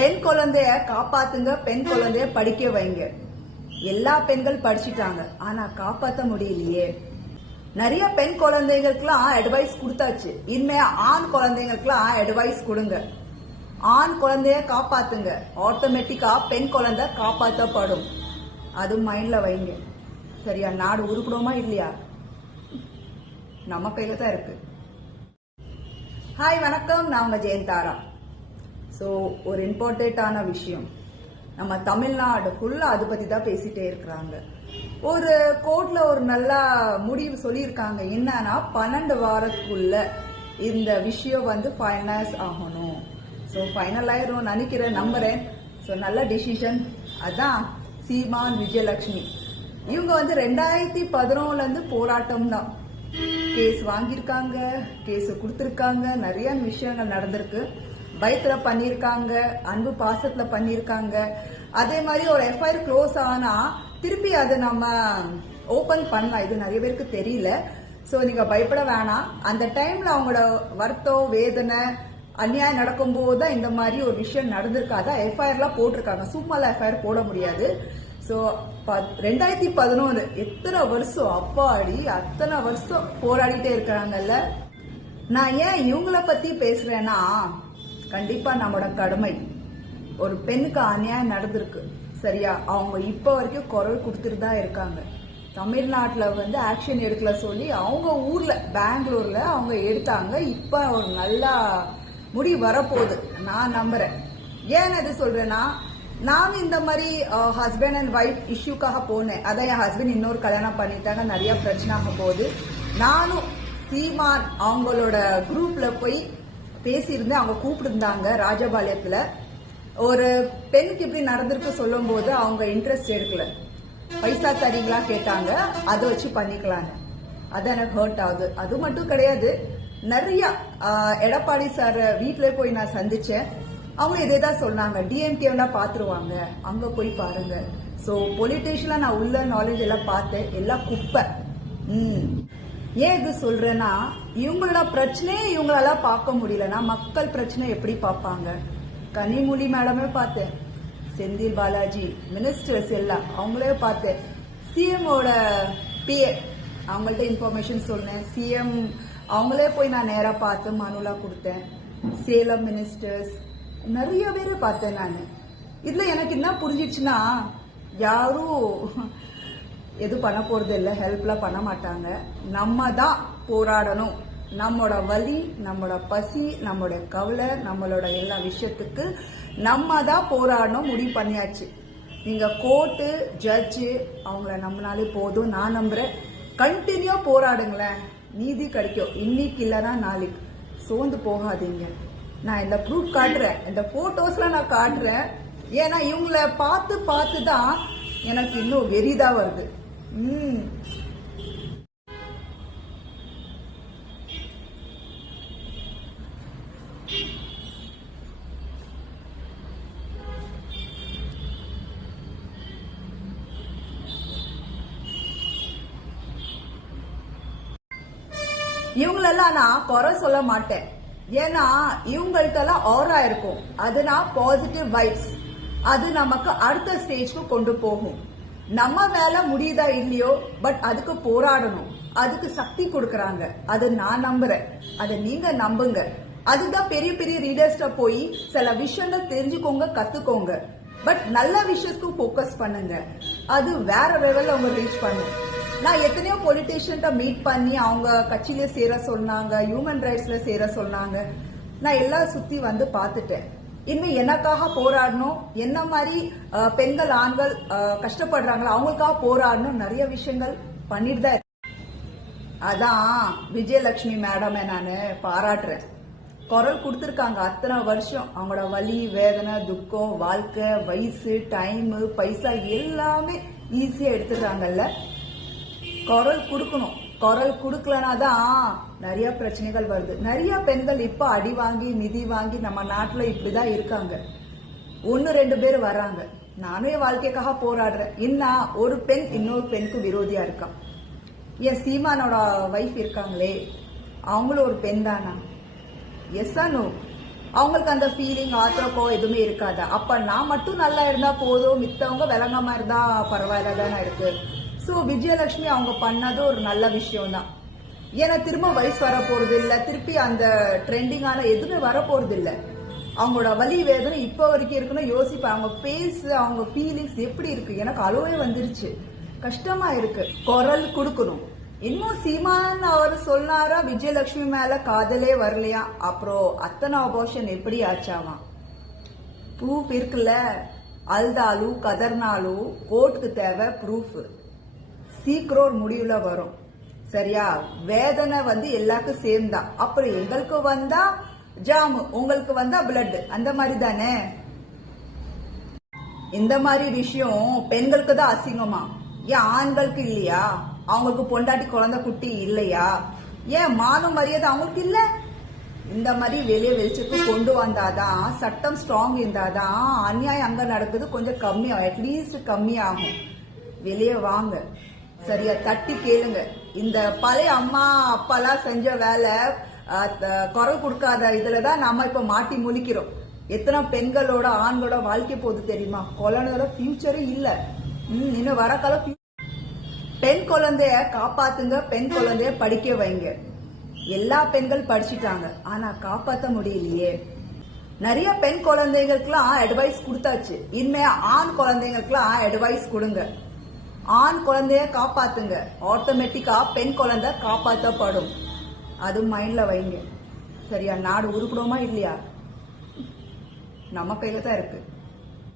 பெண் குழந்தைய காப்பாத்துங்க, பெண் குழந்தைய படிக்க வைங்க. எல்லா பெண்கள் படிச்சுட்டாங்க, ஆனா காப்பாத்த முடியலையே. நிறைய பெண் குழந்தைகளுக்குலாம் அட்வைஸ் கொடுத்தாச்சு. இனிமே ஆண் குழந்தைங்களுக்குலாம் அட்வைஸ் கொடுங்க. ஆண் குழந்தைய காப்பாத்துங்க, ஆட்டோமேட்டிக்கா பெண் குழந்தை காப்பாற்றப்படும். அது மைண்ட்ல வைங்க. சரியா? நாடு உருப்படமா இல்லையா? நம்ம கையில தான் இருக்கு. ஹாய், வணக்கம். நான் உங்க ஜெயந்தாரா. ஸோ ஒரு இம்பார்ட்டன்டான விஷயம், நம்ம தமிழ்நாடு ஃபுல்லா அதை பத்தி தான் பேசிட்டே இருக்கிறாங்க. ஒரு கோர்ட்ல ஒரு நல்ல முடிவு சொல்லியிருக்காங்க. என்னன்னா 12 வாரத்துக்குள்ள இந்த விஷயம் ஃபைனலைஸ் ஆகணும். ஸோ ஃபைனல் ஆயிரும் நினைக்கிறேன், நம்புறேன். ஸோ நல்ல டிசிஷன். அதான் சீமான், விஜயலட்சுமி இவங்க 2011 போராட்டம் தான். கேஸ் வாங்கியிருக்காங்க, கேஸ் கொடுத்திருக்காங்க, நிறைய விஷயங்கள் நடந்திருக்கு. பயத்துல பண்ணிருக்காங்க, அன்பு பாசத்துல பண்ணிருக்காங்க. அதே மாதிரி ஒரு எஃப்ஐஆர் க்ளோஸ் ஆனா திருப்பி அதை நம்ம ஓபன் பண்ணலாம். இது நிறைய பேருக்கு தெரியல. சோ நீங்க பயப்பட வேணாம். அந்த டைம்ல அவங்களோட வருத்தம், வேதனை, அநியாயம் நடக்கும் போதுதான் இந்த மாதிரி ஒரு விஷயம் நடந்திருக்காதா எஃப்ஐஆர்லாம் போட்டிருக்காங்க. சும்மால எஃப்ஐஆர் போட முடியாது. சோ 2011 எத்தனை வருஷம், அப்பாடி அத்தனை வருஷம் போராடிட்டே இருக்கிறாங்கல்ல. நான் ஏன் இவங்கள பத்தி பேசுறேன்னா, கண்டிப்பா நம்மளோட கடமை. ஒரு பெண்ணுக்கு அநியாயம் நடந்திருக்கு, சரியா? அவங்க இப்ப வரைக்கும் குரல் கொடுத்துட்டு தான் இருக்காங்க. தமிழ்நாட்டுல ஆக்ஷன் எடுக்கல சொல்லி அவங்க ஊர்ல பெங்களூர்ல அவங்க எடுத்தாங்க. இப்ப ஒரு நல்ல முடிவு வரப்போகுது, நான் நம்புறேன். ஏன் இது சொல்றேன்னா, நானும் இந்த மாதிரி ஹஸ்பண்ட் அண்ட் ஒய்ஃப் இஷ்யூக்காக போனேன். அதான் என் ஹஸ்பண்ட் இன்னொரு கல்யாணம் பண்ணிட்டாங்க, நிறைய பிரச்சனை ஆக போகுது. நானும் சீமான் அவங்களோட குரூப்ல போய் பேசியிருந்தேன். அவங்க கூப்பிட்டுருந்தாங்க ராஜபாளையத்துல. ஒரு பெண்ணுக்கு இப்படி நடந்திருக்கு சொல்லும் போது அவங்க இன்ட்ரெஸ்ட் எடுக்கல. பைசா தரீங்களா கேட்டாங்க, அதை வச்சு பண்ணிக்கலான்னு. அது எனக்கு ஹர்ட் ஆகுது. அது மட்டும் கிடையாது, நிறைய எடப்பாடி சார் வீட்டுல போய் நான் சந்திச்சேன். அவங்க இதேதான் சொன்னாங்க, டிஎம்கே பாத்துருவாங்க, அங்க போய் பாருங்க. சோ பொலிட்டிஷியனா நான் உள்ள நாலேஜ் எல்லாம் பார்த்தேன், எல்லாம் குப்பை. ஏன் இது சொல்றேன்னா, இவங்களோட பிரச்சனையே இவங்களால பார்க்க முடியலன்னா மக்கள் பிரச்சனை எப்படி பார்ப்பாங்க? கனிமொழி மேடமே பார்த்தேன், செந்தில் பாலாஜி, மினிஸ்டர்ஸ் எல்லாம் அவங்களே பார்த்தேன். சிஎம்மோட பிஏ அவங்கள்ட்ட இன்ஃபர்மேஷன் சொன்னேன். சிஎம் அவங்களே போய் நான் நேரா பார்த்து மனுலாம் கொடுத்தேன். சேலம் மினிஸ்டர்ஸ் நிறைய பேரை பார்த்தேன் நான். இதுல எனக்கு என்ன புரிஞ்சிச்சுன்னா, யாரும் எது பண்ண போறது இல்லை, ஹெல்ப்லாம் பண்ண மாட்டாங்க. நம்ம தான் போராடணும். நம்மளோட வலி, நம்மளோட பசி, நம்மளோட கவலை, நம்மளோட எல்லா விஷயத்துக்கு நம்ம தான் போராடணும். முடிவு பண்ணியாச்சு. நீங்க கோர்ட்டு, ஜட்ஜு அவங்கள நம்பினாலே போதும். நான் நம்புறேன். கண்டினியூ போராடுங்களேன், நீதி கிடைக்கும். இன்னைக்கு இல்லைன்னா நாளைக்கு. சோர்ந்து போகாதீங்க. நான் இந்த ப்ரூஃப் காட்டுறேன், இந்த போட்டோஸ்லாம் நான் காட்டுறேன். ஏன்னா இவங்கள பார்த்து பார்த்து தான் எனக்கு இன்னும் வெறிதா வருது. இவங்களெல்லாம் நான் குறை சொல்ல மாட்டேன். ஏன்னா இவங்கள்ட்டெல்லாம் ஆரா இருக்கும். அதுனா பாசிட்டிவ் வைப்ஸ். அது நமக்கு அடுத்த ஸ்டேஜ்க்கு கொண்டு போகும். நம்ம வேலை முடியுதா இல்லையோ, பட் அதுக்கு போராடணும். அதுக்கு சக்தி கொடுக்கறாங்க. அது நான் நம்புறேன், அதை நீங்க நம்புங்க. அதுதான் பெரிய பெரிய ரீடர்ஸ்ட போய் சில விஷயங்கள் தெரிஞ்சுக்கோங்க, கத்துக்கோங்க. பட் நல்ல விஷயத்துக்கு போக்கஸ் பண்ணுங்க. அது வேற லெவல்ல அவங்க ரீச் பண்ணும். நான் எத்தனையோ பொலிட்டீஷியன்ட்ட மீட் பண்ணி அவங்க கட்சியில சேர சொன்னாங்க, ஹியூமன் ரைட்ஸ்ல சேர சொன்னாங்க. நான் எல்லாம் சுத்தி பார்த்துட்டேன். இன்னும் எனக்காக போராடணும், என்ன மாதிரி பெண்கள், ஆண்கள் கஷ்டப்படுறாங்களோ அவங்களுக்காக போராடணும். நிறைய விஷயங்கள் பண்ணிட்டு தான். அதான் விஜயலட்சுமி மேடமை நான் பாராட்டுறேன். குரல் கொடுத்திருக்காங்க அத்தனை வருஷம். அவங்களோட வலி, வேதனை, துக்கம், வாழ்க்கை, வயசு, டைம், பைசா எல்லாமே ஈஸியா எடுத்துடுறாங்கல்ல. குரல் கொடுக்கணும். குரல் கொடுக்கலனா தான் நிறைய பிரச்சனைகள் வருது. நிறைய பெண்கள் இப்ப அடி வாங்கி, மிதி வாங்கி நம்ம நாட்டுல இப்படிதான் இருக்காங்க. 1-2 பேர் வராங்க. நானே வாழ்க்கைக்காக போராடுறேன். இன்னும் ஒரு பெண் இன்னொரு பெண்ணுக்கு விரோதியா இருக்கான். என் சீமானோட வைஃப் இருக்காங்களே, அவங்களும் ஒரு பெண் தானா? எஸ் ஆ நோ? அவங்களுக்கு அந்த ஃபீலிங் ஆத்திரப்போ எதுவுமே இருக்காது. அப்ப நான் மட்டும் நல்லா இருந்தா போதும், மித்தவங்க விளங்காம இருந்தா பரவாயில்ல தானே இருக்கு. ஸோ விஜயலட்சுமி அவங்க பண்ணது ஒரு நல்ல விஷயம் தான். ஏன்னா திரும்ப வயசு வர போறது இல்ல, திருப்பி அந்த ட்ரெண்டிங்கான எதுவுமே வர போறது இல்ல. அவங்களோட வலி வேதனை இப்ப வரைக்கும் இருக்குன்னு யோசிப்பேன். அவங்க ஃபேஸ், அவங்க ஃபீலிங்ஸ் எப்படி இருக்கு, எனக்கு அழுவே வந்துருச்சு, கஷ்டமா இருக்கு. குரல் கொடுக்கணும். இன்னும் சீமான் அவர் சொன்னாரா விஜயலட்சுமி மேல காதலே வரலையா, அப்புறம் அத்தனை அபார்ஷன் எப்படி ஆச்சாமா? ப்ரூஃப் இருக்குல்ல, அழுதாலும் கதர்னாலும் கோர்ட்டுக்கு தேவை ப்ரூஃப். சீக்கிரம் ஒரு முடிவுல வரும், சரியா? வேதனை எல்லாருக்கும் சேம் தான். அப்புறம் எங்களுக்கு வந்தா ஜாமு, உங்களுக்கு வந்தா பிளட், அந்த மாதிரி தானே. இந்த மாதிரி விஷயம் பெண்களுக்கு தான் அசிங்கமா, ஏன் ஆண்களுக்கு இல்லையா? அவங்களுக்கு பொண்டாட்டி குழந்தை குட்டி இல்லையா? ஏன் மான மரியாதை அவங்களுக்கு இல்ல? இந்த மாதிரி வெளியே வெளிச்சத்துக்கு கொண்டு வந்தாதான், சட்டம் ஸ்ட்ராங் இருந்தாதான் அநியாயம் அங்க நடக்குது கொஞ்சம் கம்மியாகும், அட்லீஸ்ட் கம்மியாகும். வெளியே வாங்க, சரியா? தட்டி கேளுங்க. இந்த பழைய அம்மா அப்பாலாம் செஞ்ச வேலை, குரல் கொடுக்காத இதுலதான் நாம இப்ப மாட்டி முழிக்கிறோம். எத்தனை பெண்களோட ஆண்களோட வாழ்க்கை போகுது தெரியுமா? குழந்தையோட ஃபியூச்சரே இல்ல. இன்னும் வர காலம். பெண் குழந்தைய காப்பாத்துங்க, பெண் குழந்தைய படிக்க வைங்க. எல்லா பெண்கள் படிச்சுட்டாங்க, ஆனா காப்பாத்த முடியலையே. நிறைய பெண் குழந்தைகளுக்குலாம் அட்வைஸ் கொடுத்தாச்சு, இனிமே ஆண் குழந்தைங்களுக்குலாம் அட்வைஸ் கொடுங்க. ஆண் குழந்தைய காப்பாத்துங்க, ஆட்டோமேட்டிக்கா பெண் குழந்தை காப்பாற்றப்படும். அது மைண்ட்ல வைங்க, சரியா? நாடு உருப்படுமா இல்லையா, நம்ம கையில தான் இருக்கு.